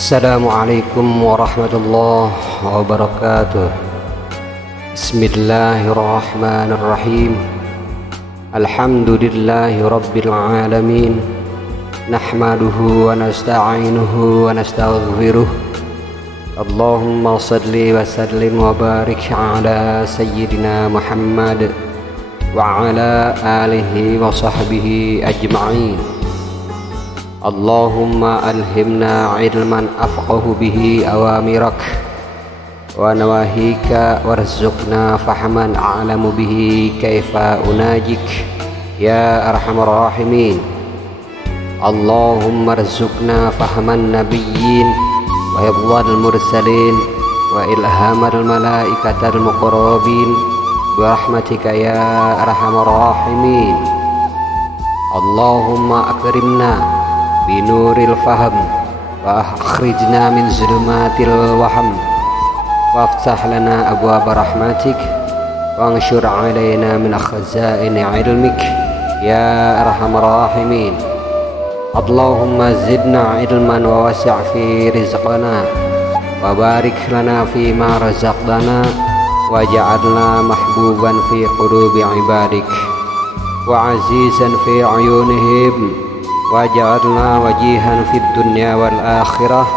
Assalamualaikum warahmatullahi wabarakatuh. Bismillahirrahmanirrahim. Alhamdulillahi rabbil alamin. Nahmaduhu wa nasta'inuhu wa nastaghfiruh. Allahumma salli wa sallim wa barik ala sayyidina Muhammad wa ala alihi wa sahbihi ajma'in. Allahumma alhimna ilman afqahu bihi awamirak wa nawahika warzuqna fahman a'lamu bihi kaifa unajik ya arhamar rahimin. Allahumma arzuqna fahman nabiyyin wa hifdzal mursalin wa ilhamal malaikatal muqarrabin bi rahmatika ya arhamar rahimin. Allahumma akrimna binuril faham wa akhrijna min zulumatil waham waftah lana abwaaba rahmatik wa anshur alaina min khazaini ilmik ya arhamar rahimin. Allahumma zidna ilman wa wasi' fi rizqana wa barik lana fi ma razaqtana waj'alna mahbuban fi qulubi ibadik wa azizan fi ayunihim waj'alna wajihan fid dunya wal akhirah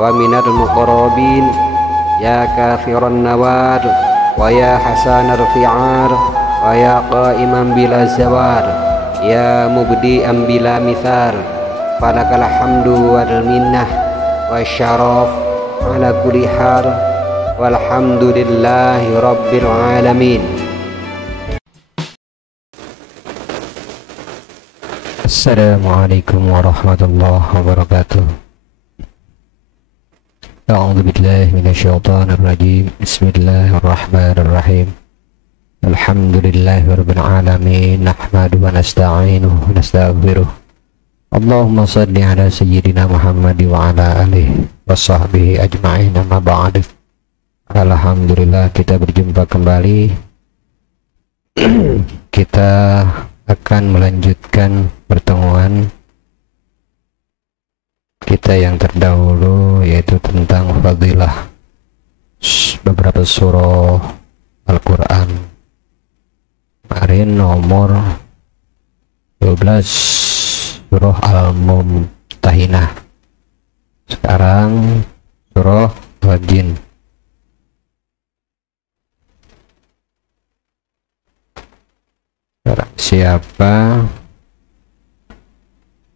wa minal muqarrabin ya kafiran nawar wa ya hasanal fi'ar wa ya qa'iman bila zawar ya mubdi'an bila mithal falakal hamdu wal minnah wa syaraf ala kulli hal walhamdulillahi rabbil alamin. Assalamualaikum warahmatullahi wabarakatuh. A'udzu billahi minasyaitonir rajim. Bismillahirrahmanirrahim. Alhamdulillahirabbil alamin. Nahmaduhu wa nasta'inuhu wa nastaghfiruh. Allahumma shalli ala sayyidina Muhammad wa ala alihi wa sahbihi ajma'in. Amma ba'du. Alhamdulillah, kita berjumpa kembali. Kita akan melanjutkan pertemuan kita yang terdahulu, yaitu tentang fadilah beberapa surah Al-Quran. Kemarin nomor 12 surah Al-Mumtahinah, sekarang surah Al-Jin. Siapa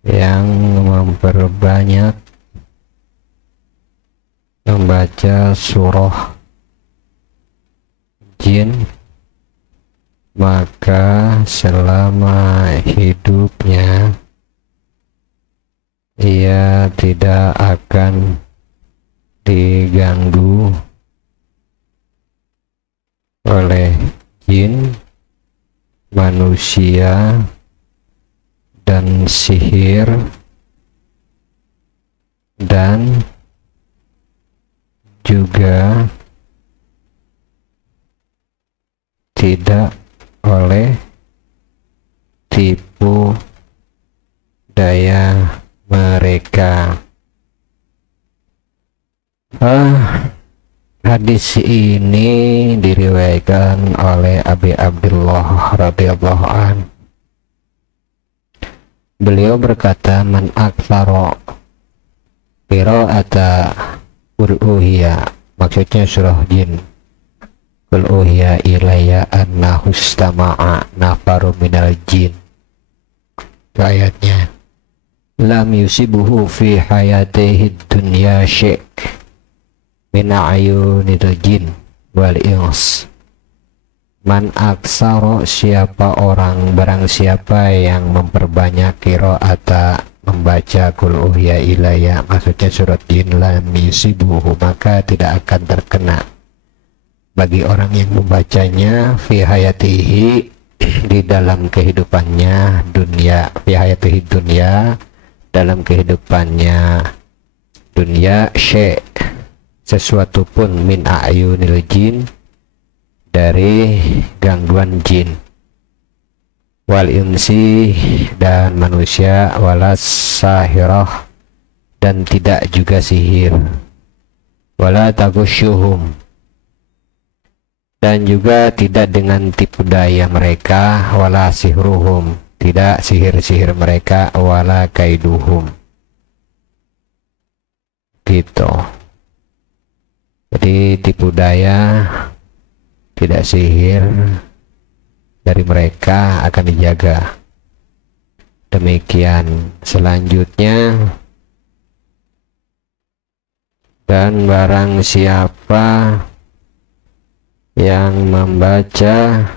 yang memperbanyak membaca surah Jin, maka selama hidupnya ia tidak akan diganggu oleh jin, manusia, dan sihir, dan juga tidak oleh tipu daya mereka. Hadis ini diriwayatkan oleh Abi Abdullah radhiyallahu an. Beliau berkata, man aktsara qira'ata qul uhiya, maksudnya surah Jin, qul uhiya ilayya annahu istama'a nafaru minal jin. Itu ayatnya. Lam yusibuhu fi hayatihi dunya syai' min ayunil jin wal ins. Man aksaro, siapa orang, barang siapa yang memperbanyak qiraata, membaca qul uhiya ilayya, maksudnya surat Jin, lam yusibuhu, maka tidak akan terkena bagi orang yang membacanya fi hayatihi, di dalam kehidupannya dunia, fi hayatihi dunia, dalam kehidupannya dunia, syai', sesuatu pun, min ayunil jin, dari gangguan jin, wal insi, dan manusia, walas sahirah, dan tidak juga sihir. Wala tagusyuhum, dan juga tidak dengan tipu daya mereka. Wala sihruhum, tidak sihir-sihir mereka. Wala kaiduhum, gitu. Jadi tipu daya, tidak sihir dari mereka akan dijaga. Demikian. Selanjutnya, dan barang siapa yang membaca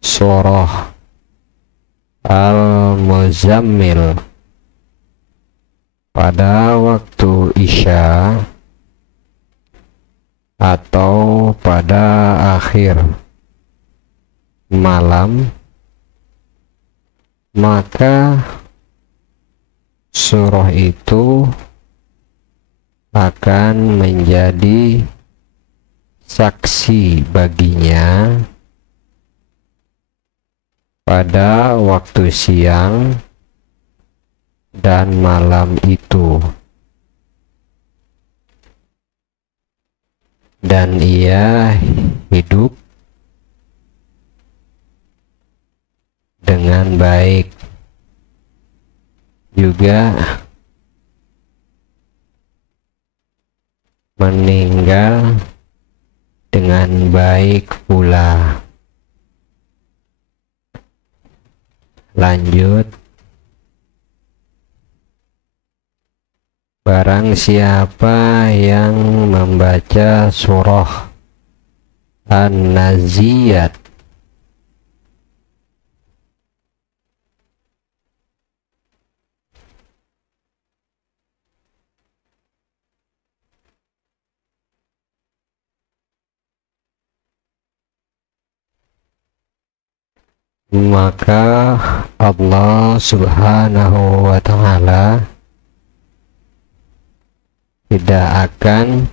surah Al-Muzammil pada waktu Isya atau pada akhir malam, maka surah itu akan menjadi saksi baginya pada waktu siang dan malam itu, dan ia hidup dengan baik juga, meninggal dengan baik pula. Lanjut, barang siapa yang membaca surah An-Naziyat maka Allah Subhanahu wa Ta'ala tidak akan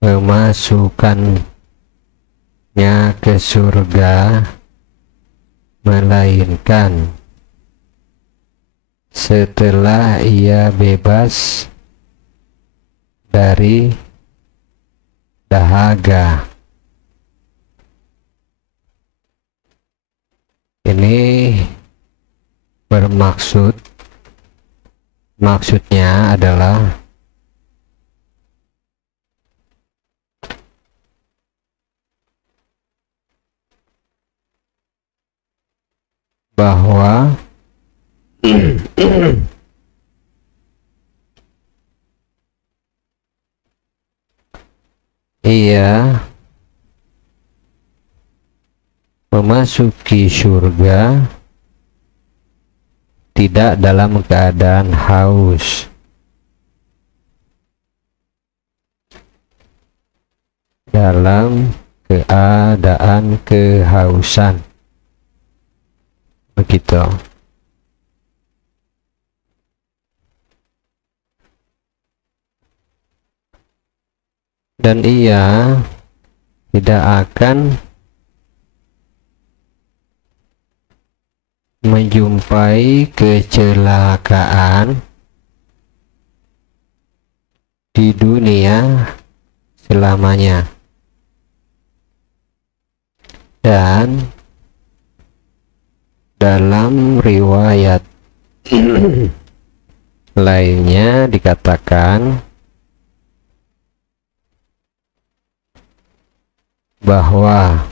memasukkannya ke surga, melainkan setelah ia bebas dari dahaga. Ini maksudnya adalah bahwa ia memasuki surga tidak dalam keadaan haus, dalam keadaan kehausan, begitu. Dan ia tidak akan menjumpai kecelakaan di dunia selamanya. Dan dalam riwayat lainnya dikatakan bahwa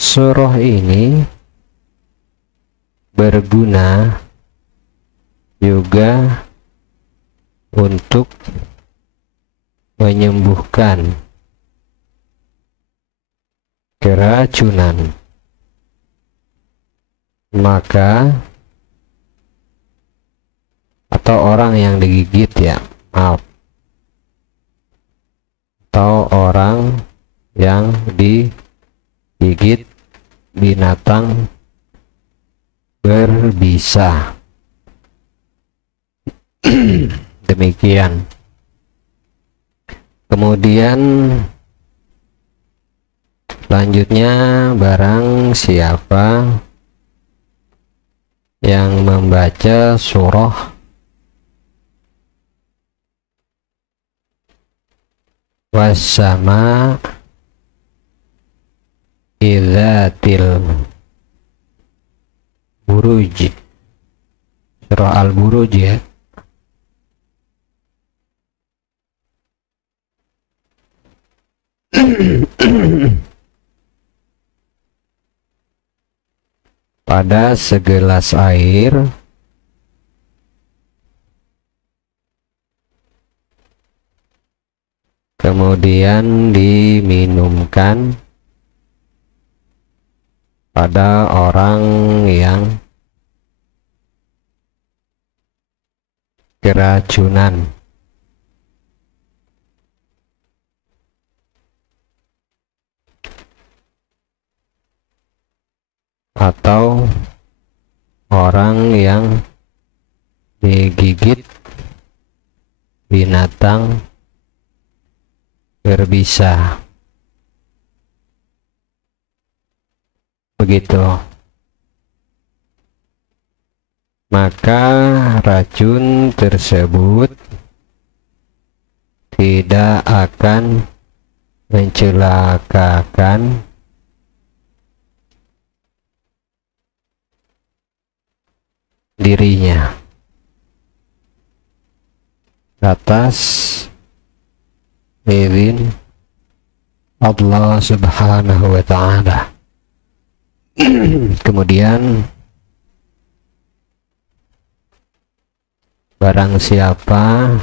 surah ini berguna juga untuk menyembuhkan keracunan. Maka atau orang yang digigit, ya maaf, atau orang yang digigit binatang berbisa. Demikian. Kemudian selanjutnya, barang siapa yang membaca surah was-sama idzatil buruj, surah Al-Buruj ya. Pada segelas air kemudian diminumkan pada orang yang keracunan atau orang yang digigit binatang berbisa. Begitu. Maka racun tersebut tidak akan mencelakakan dirinya. Atas izin Allah Subhanahu wa ta'ala. Kemudian barang siapa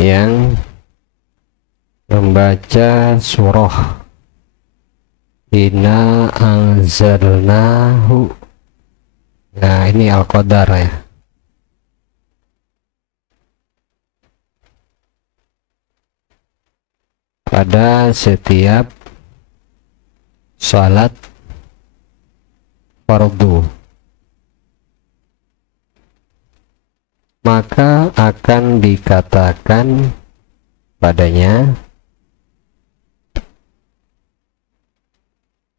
yang membaca surah Inna anzalnahu, nah ini Al-Qadar ya, pada setiap salat fardu, maka akan dikatakan padanya,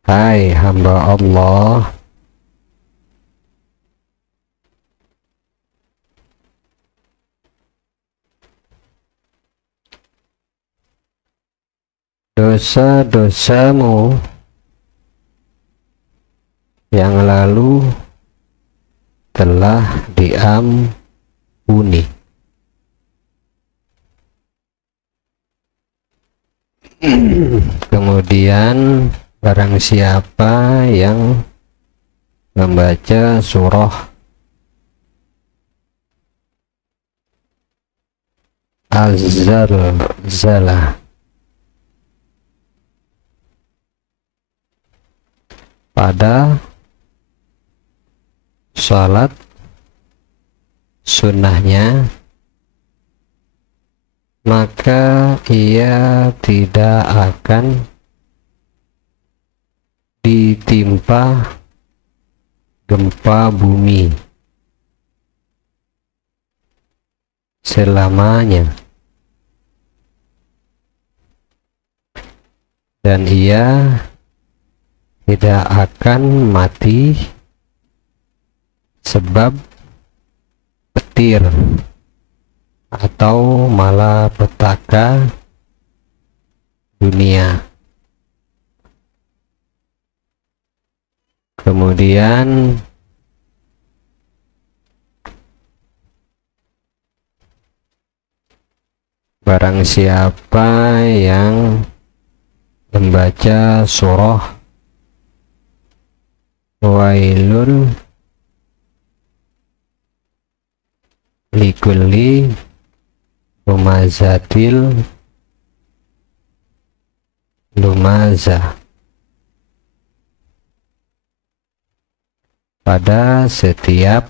hai hamba Allah, dosa-dosamu yang lalu telah diampuni. Kemudian barang siapa yang membaca surah Az-Zalzalah pada salat sunnahnya, maka ia tidak akan ditimpa gempa bumi selamanya, dan ia tidak akan mati sebab petir atau malapetaka dunia. Kemudian barang siapa yang membaca surah Wailul likulli humazatil lumazah pada setiap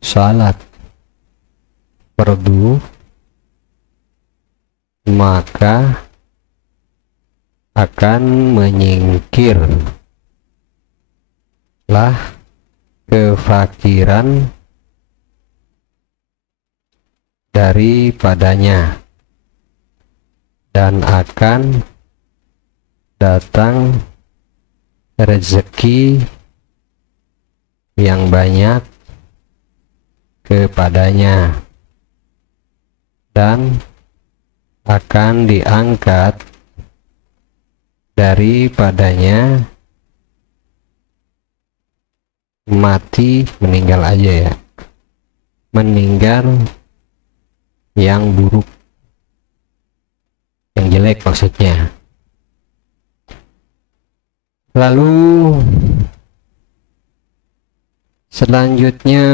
salat fardu, maka akan menyingkirlah kefakiran daripadanya dan akan datang rezeki yang banyak kepadanya dan akan diangkat daripadanya mati, meninggal aja ya, meninggal yang buruk, yang jelek maksudnya. Lalu selanjutnya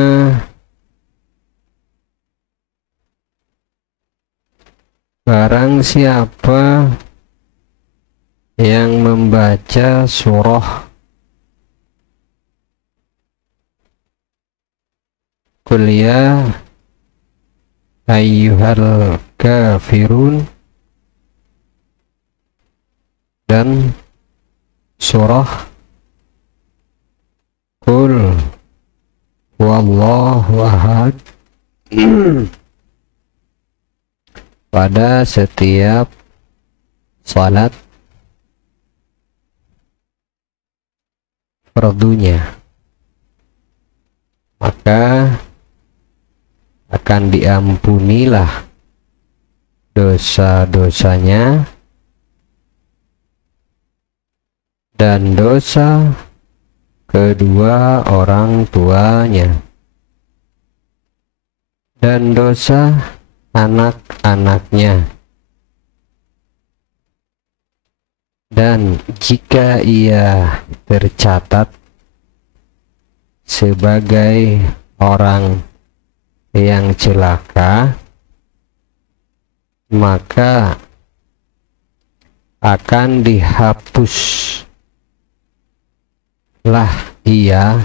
barang siapa yang membaca surah Qul ya ayyuhal kafirun dan surah Qul huwallahu ahad pada setiap salat fardunya, maka akan diampunilah dosa-dosanya dan dosa kedua orang tuanya dan dosa anak-anaknya, dan jika ia tercatat sebagai orang yang celaka, maka akan dihapuslah ia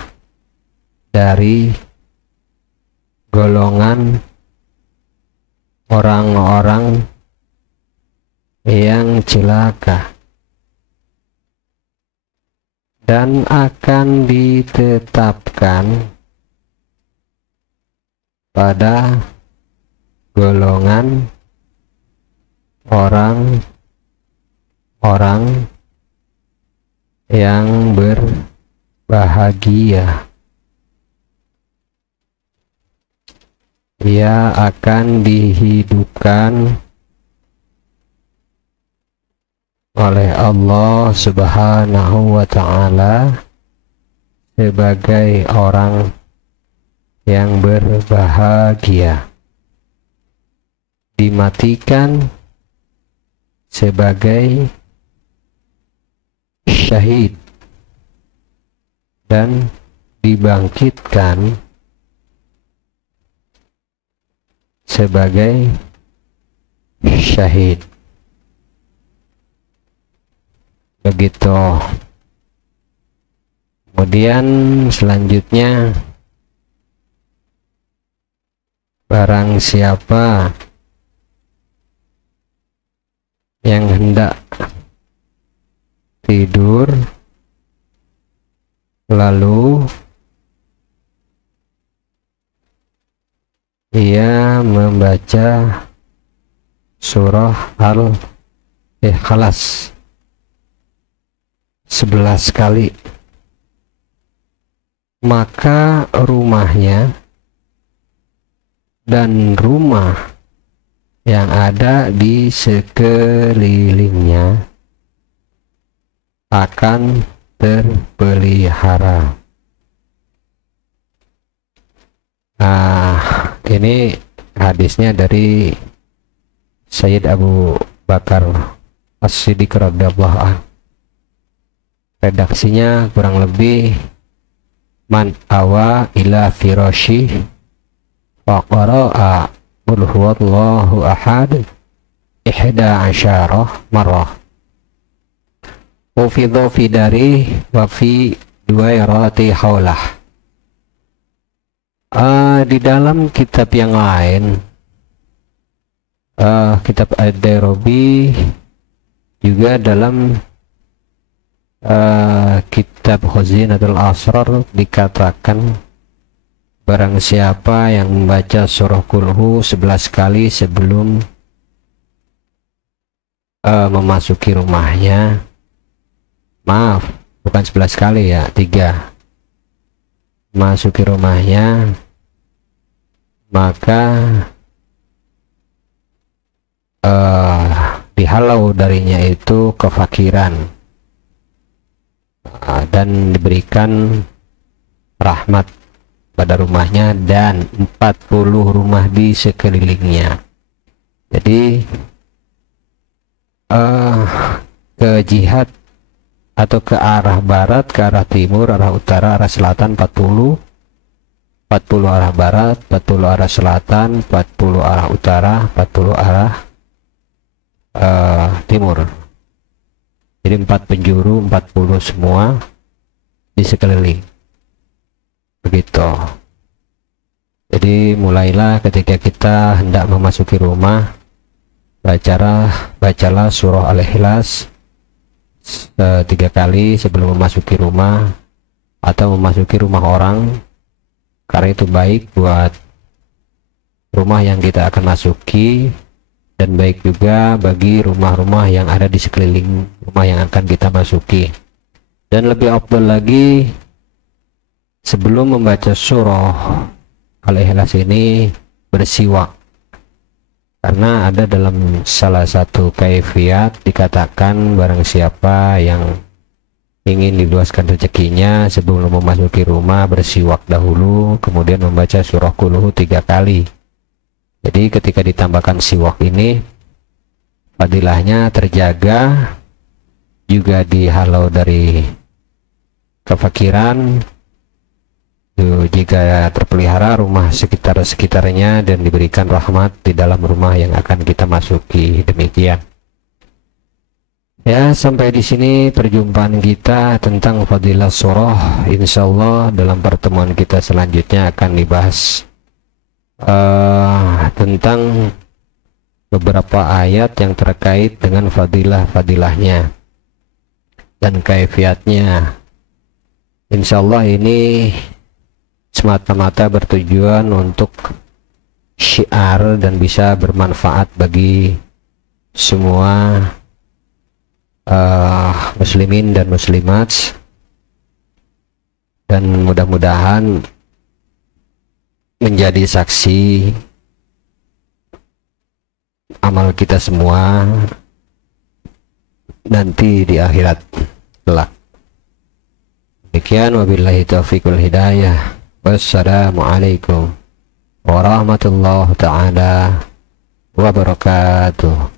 dari golongan orang-orang yang celaka dan akan ditetapkan pada golongan orang-orang yang berbahagia. Ia akan dihidupkan oleh Allah Subhanahu wa ta'ala sebagai orang yang berbahagia, dimatikan sebagai syahid dan dibangkitkan sebagai syahid. Begitu. Kemudian selanjutnya, barang siapa yang hendak tidur lalu ia membaca surah Al-Ikhlas 11 kali, maka rumahnya dan rumah yang ada di sekelilingnya akan terpelihara. Ini hadisnya dari Sayyid Abu Bakar As-Siddiq radhiyallahu anhu. Redaksinya kurang lebih, man awa ila firashi faqara'a qul huwallahu ahad 11 marrah wa fi dhafi dari wa fi duwairati haulah. Di dalam kitab yang lain, kitab Ad-Dairobi, juga dalam kitab Khazinatul Asrar dikatakan, barang siapa yang membaca surah Qulhu 11 kali sebelum memasuki rumahnya, maaf, bukan 11 kali ya, 3. Masuki rumahnya, maka dihalau darinya itu kefakiran, dan diberikan rahmat pada rumahnya dan 40 rumah di sekelilingnya. Jadi ke jihad atau ke arah barat, ke arah timur, arah utara, arah selatan 40 arah barat, 40 arah selatan, 40 arah utara, 40 arah timur. Jadi 4 penjuru, 40 semua di sekeliling. Begitu. Jadi mulailah ketika kita hendak memasuki rumah, bacalah surah Al-Ikhlas 3 kali sebelum memasuki rumah atau memasuki rumah orang, karena itu baik buat rumah yang kita akan masuki dan baik juga bagi rumah-rumah yang ada di sekeliling rumah yang akan kita masuki. Dan lebih afdal lagi, sebelum membaca surah Al-Ikhlas ini bersiwak, karena ada dalam salah satu kaifiat dikatakan barang siapa yang ingin diluaskan rezekinya sebelum memasuki rumah bersiwak dahulu, kemudian membaca surah Qul Hu 3 kali. Jadi ketika ditambahkan siwak ini, fadilahnya terjaga, juga dihalau dari kefakiran, jika terpelihara rumah sekitarnya dan diberikan rahmat di dalam rumah yang akan kita masuki. Demikian ya, sampai di sini perjumpaan kita tentang fadilah surah. Insyaallah dalam pertemuan kita selanjutnya akan dibahas tentang beberapa ayat yang terkait dengan fadilah-fadilahnya dan kaifiatnya. Insyaallah ini semata-mata bertujuan untuk syiar dan bisa bermanfaat bagi semua muslimin dan muslimat, dan mudah-mudahan menjadi saksi amal kita semua nanti di akhirat kelak. Demikian, wabillahi taufiq wal hidayah. Wassalamualaikum warahmatullahi taala wabarakatuh.